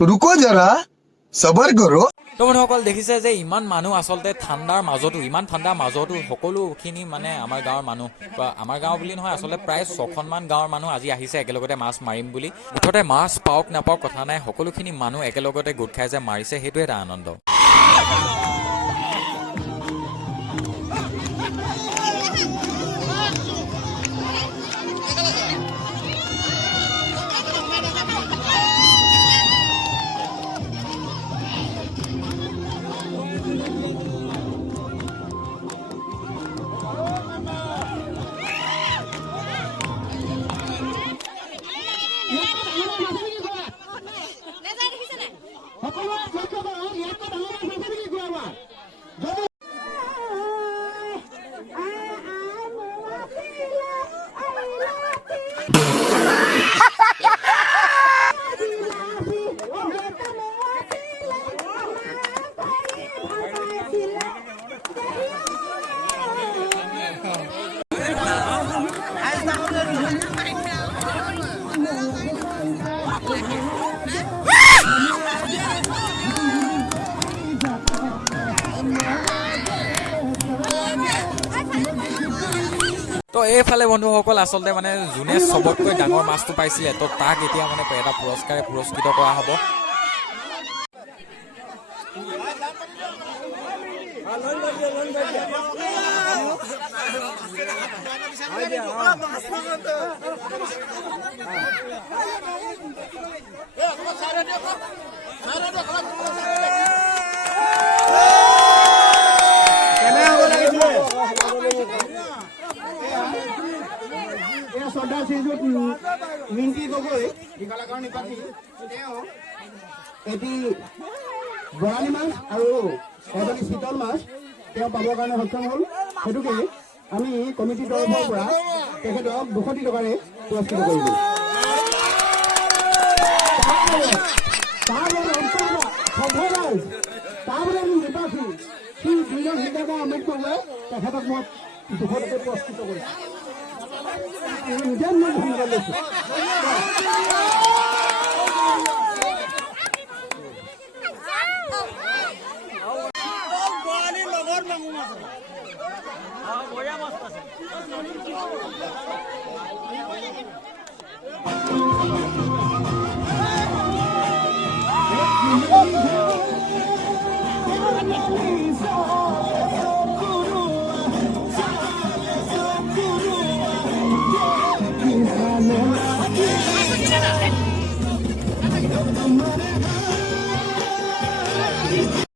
रुको जरा सबर करो। তো বন্ধুসকল দেখিছে যে ইমান মানুহ আচলতে ঠাণ্ডাৰ মাজতো সকলোখিনি মানে আমাৰ গাঁৱৰ মানুহ বা আমাৰ গাঁও বুলি নহয় আচলতে প্ৰায় 6খনমান গাঁৱৰ মানুহ আজি আহিছে একেলগতে মাছ মাৰিম বুলি। মুঠতে মাছ পাওক নাপাওক কথা নাই, সকলোখিনি মানুহ একেলগতে গোট খাই যে মাৰিছে সেইটোৱে এটা আনন্দ। তো এইফালে বন্ধুসকল আচলতে মানে যোনে চবতকৈ ডাঙৰ মাছটো পাইছিলে তো তাক এতিয়া মানে এটা পুৰস্কাৰে পুৰস্কৃত কৰা হ'ব। শ্ৰদ্ধা শ্ৰীযুত মিন্টি গগৈ কলাকাৰ নিপাতি তেওঁ এটি বৰালি মাছ আৰু এজনী চিতল মাছ তেওঁ পাবৰ কাৰণে সক্ষম হ'ল। সেইটোকে আমি কমিটিৰ তৰফৰ পৰা তেখেতক 200 টকাৰে পুৰস্কৃত কৰিলোঁ। তাৰপৰা আমি নিৰ্বাচী শ্ৰী বীৰ হিতাবা আম্বেদকাৰে তেখেতক মই 200 টকাৰে পুৰস্কৃত কৰিছোঁ। ধন্যবাদ লৈছোঁ।